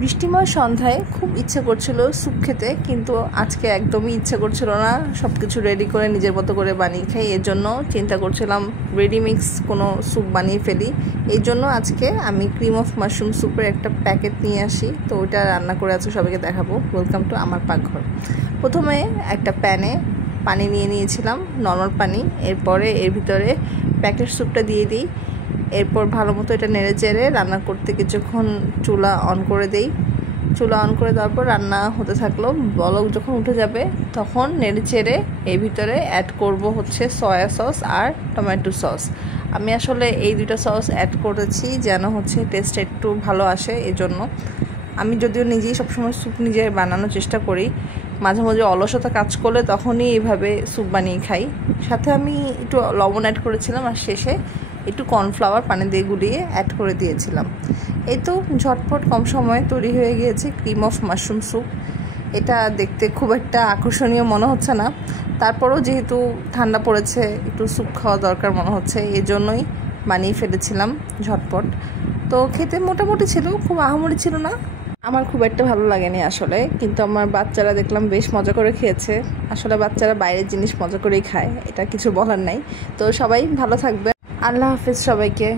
বৃষ্টিময় সন্ধ্যায় খুব ইচ্ছে করছিল স্যুপ খেতে, কিন্তু আজকে একদমই ইচ্ছে করছিল না সব কিছু রেডি করে নিজের মতো করে বানিয়ে খাই। এর জন্য চিন্তা করছিলাম রেডিমিক্স কোনো স্যুপ বানিয়ে ফেলি। এই জন্য আজকে আমি ক্রিম অফ মাশরুম স্যুপের একটা প্যাকেট নিয়ে আসি, তো ওইটা রান্না করে আজকে সবাইকে দেখাবো। ওয়েলকাম টু আমার পাকঘর। প্রথমে একটা প্যানে পানি নিয়ে নিয়েছিলাম, নর্মাল পানি। এরপরে এর ভিতরে প্যাকেট স্যুপটা দিয়ে দিই। এরপর ভালো মতো এটা নেড়ে চেড়ে রান্না করতে কিছুক্ষণ চুলা অন করে দেই। চুলা অন করে দেওয়ার পর রান্না হতে থাকলো। বলক যখন উঠে যাবে তখন নেড়ে চেড়ে এর ভিতরে অ্যাড করব হচ্ছে সয়া সস আর টমেটো সস। আমি আসলে এই দুটো সস অ্যাড করেছি যেন হচ্ছে টেস্ট একটু ভালো আসে। এজন্য আমি যদিও নিজেই সবসময় স্যুপ নিজে বানানোর চেষ্টা করি, মাঝে মাঝে অলসতা কাজ করলে তখনই এইভাবে স্যুপ বানিয়ে খাই। সাথে আমি একটু লবণ অ্যাড করেছিলাম আর শেষে একটু কর্নফ্লাওয়ার পানি দিয়ে গুলিয়ে অ্যাড করে দিয়েছিলাম। এই তো ঝটপট কম সময়ে তৈরি হয়ে গিয়েছে ক্রিম অফ মাশরুম স্যুপ। এটা দেখতে খুব একটা আকর্ষণীয় মনে হচ্ছে না, তারপরেও যেহেতু ঠান্ডা পড়েছে একটু স্যুপ খাওয়া দরকার মনে হচ্ছে, এই জন্যই বানিয়ে ফেলেছিলাম ঝটপট। তো খেতে মোটামুটি ছিল, খুব আহামরি ছিল না। আমার খুব একটা ভালো লাগেনি আসলে, কিন্তু আমার বাচ্চারা দেখলাম বেশ মজা করে খেয়েছে। আসলে বাচ্চারা বাইরের জিনিস মজা করেই খায়, এটা কিছু বলার নাই। তো সবাই ভালো থাকবে। আল্লাহ হাফেজ সবাইকে।